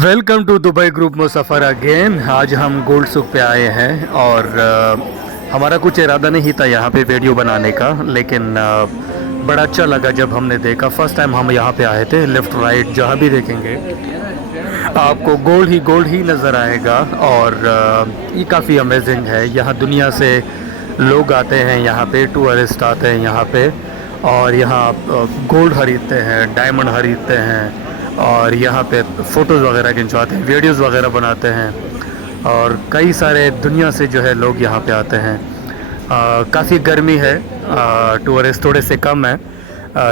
Welcome to Dubai group मुसफ़र again. आज हम गोल्ड सुक पे आए हैं और हमारा कुछ इरादा नहीं था यहाँ पे वीडियो बनाने का, लेकिन बड़ा अच्छा लगा जब हमने देखा। फ़र्स्ट टाइम हम यहाँ पे आए थे। लेफ़्ट राइट जहाँ भी देखेंगे आपको गोल्ड ही नज़र आएगा और ये काफ़ी अमेजिंग है। यहाँ दुनिया से लोग आते हैं, यहाँ पे टूरिस्ट आते हैं यहाँ पे, और यहाँ गोल्ड खरीदते हैं, डायमंड खरीदते हैं और यहाँ पे फ़ोटोज़ वगैरह खिंचवाते हैं, वीडियोज़ वगैरह बनाते हैं। और कई सारे दुनिया से जो है लोग यहाँ पे आते हैं। काफ़ी गर्मी है, टूरिस्ट थोड़े से कम है।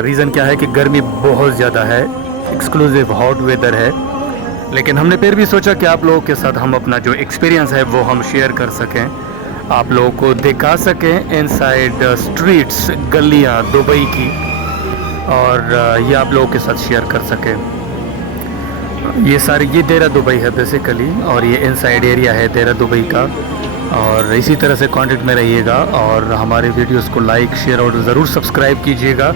रीज़न क्या है कि गर्मी बहुत ज़्यादा है, एक्सक्लूसिव हॉट वेदर है। लेकिन हमने फिर भी सोचा कि आप लोगों के साथ हम अपना जो एक्सपीरियंस है वो हम शेयर कर सकें, आप लोगों को दिखा सकें इनसाइड स्ट्रीट्स, गलियाँ दुबई की, और ये आप लोगों के साथ शेयर कर सकें। ये देरा दुबई है बेसिकली, और ये इनसाइड एरिया है देरा दुबई का। और इसी तरह से कांटेक्ट में रहिएगा और हमारे वीडियोस को लाइक, शेयर और ज़रूर सब्सक्राइब कीजिएगा,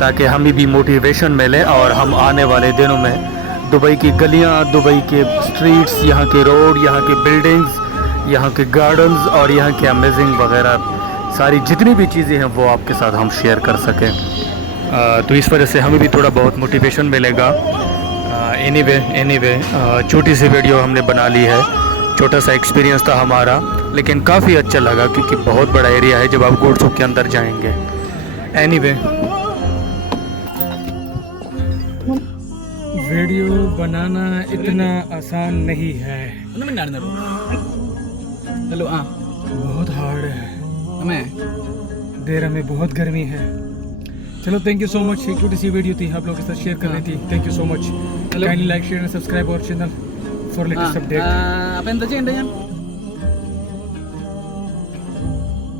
ताकि हमें भी मोटिवेशन मिले और हम आने वाले दिनों में दुबई की गलियाँ, दुबई के स्ट्रीट्स, यहाँ के रोड, यहाँ के बिल्डिंग्स, यहाँ के गार्डन्स और यहाँ के अमेजिंग वगैरह सारी जितनी भी चीज़ें हैं वो आपके साथ हम शेयर कर सकें। तो इस वजह से हमें भी थोड़ा बहुत मोटिवेशन मिलेगा। एनीवे छोटी सी वीडियो हमने बना ली है, छोटा सा एक्सपीरियंस था हमारा, लेकिन काफ़ी अच्छा लगा क्योंकि बहुत बड़ा एरिया है जब आप गोल्ड सुक के अंदर जाएंगे। एनीवे वीडियो बनाना इतना आसान नहीं है, हेलो हाँ बहुत हार्ड है। हमें देर में बहुत गर्मी है। चलो थैंक यू सो मच। एक छोटी सी वीडियो थी, आप लोगों के साथ शेयर करनी थी। Thank you so much. Hello. Kindly like, share and subscribe our channel for latest update. apa yang tadi anda